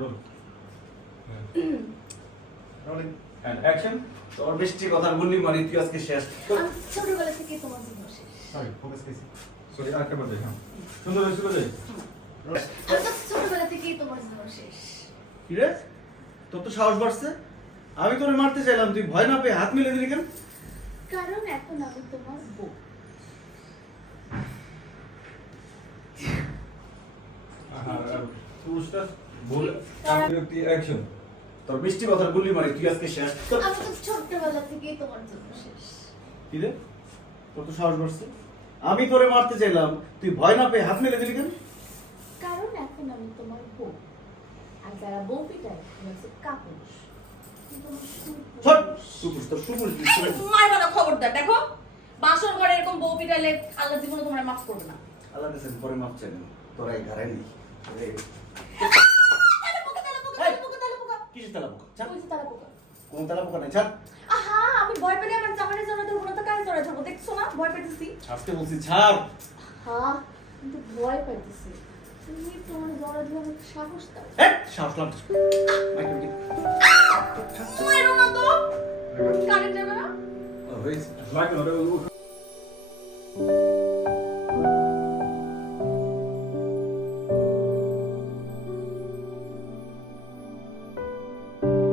Role rolling and action. তোর মিষ্টি কথার গুল্লি মারি তুই আজকে শেষ। আমি ছোটবেলা থেকে তোমার জন্য শেষ। সরি ফোকাস কেসি সরি আরেকটা বাজে। হ্যাঁ সুন্দর হয়েছে বাজে। আমি তো ছোটবেলা থেকেই তোমার জন্য শেষ। কি রে তোর তো সাহস বাড়ছে, আমি তোরে মারতে চাইলাম, তুই ভয় না পেয়ে হাত মিলে দিলি কেন? কারণ এখন আমি তোমার বউ। পুরুষটা বল বিরক্তি অ্যাকশন। তোর মিষ্টি কথার গুল্লি মারি তুই আজকে শেষ। আমি তো ছোটবেলা থেকেই তোমার জন্য শেষ। কি রে তোর তো সাহস বাড়ছে, আমি তোরে মারতে চাইলাম, তুই ভয় না পেয়ে হাত মিলে দিলি কেন? কারণ এখন আমি তোমার বউ। আর যারা বউ পিটায় তারা হচ্ছে কাপুরুষ। কিন্তু আমার ছট সুপুরুষ। সুপুরুষ তোর সুপুরুষ মারবা না, খবরদার। দেখো বাসর ঘরে এরকম বউ পিটাইলে আল্লাহ জীবনে তোমার মাফ করবে না। আল্লাহ কাছে পরে মাপ চাইলেন, তোরা এই ঘরে নেই। কিসের তালা পোকা? ছাড়। ওই যে তারা পোকা। কোন তালা পোকা নাই, ছাড়। আহা, আমি ভয় পেলে আমার জামাইয়ের জন্য ধরবো না তো কারে জড়াই ধরবো? দেখছো না ভয় পেতেছি। ছাড়তে বলছি, ছাড়। হ্যাঁ, কিন্তু ভয় পাইতেছি। তুমি তোমার জড়া দিয়ে আমাকে সাহস দাও। সাহস লাগছে। মাইকেল কি? মারো না তো, কারেন্ট যাবে না। হয়েছে। লাগবে না